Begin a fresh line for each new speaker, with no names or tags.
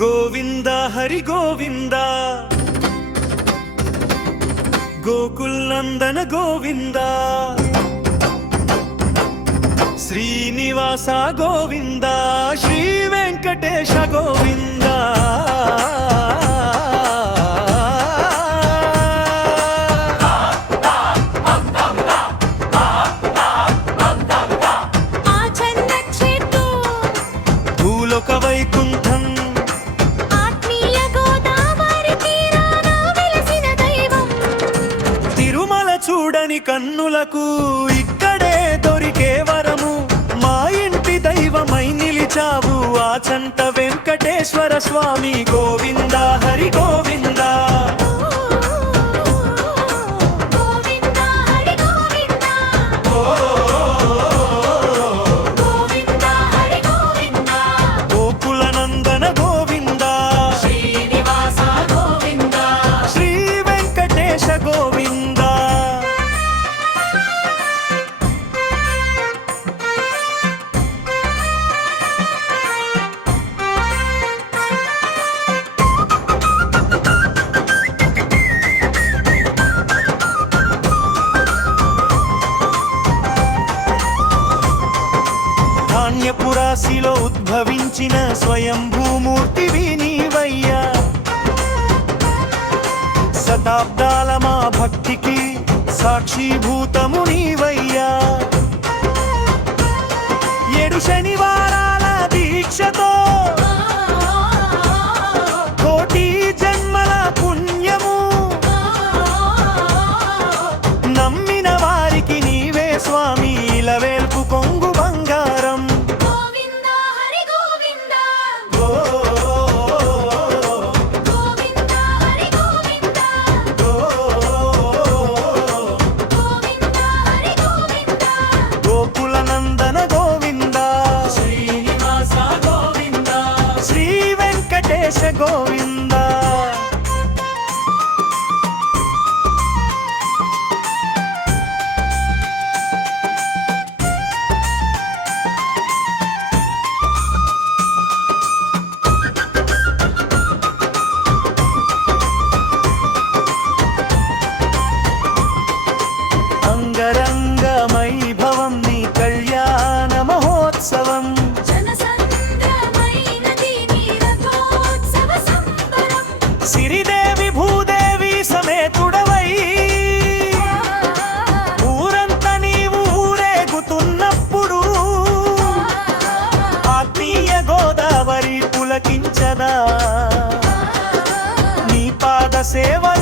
గోవింద హరి గోవింద. గోకుల్నందన గోవింద. శ్రీనివాస గోవింద శ్రీ వెంకటేశ గోవింద. వైకుంఠ చూడని కన్నులకు ఇక్కడే దొరికే వరము. మా ఇంటి దైవమై నిలిచావు ఆచంత వెంకటేశ్వర స్వామి గోవింద హరి గోవింద. పురాశిలో ఉద్భవించిన స్వయంభూమూర్తివి నీవయ్యా శతాబ్దాల మా భక్తికి సాక్షిభూతము నీవయ్యా. ఏడు శనివ Go. గోదావరి పులకించదా నీ పాద సేవలు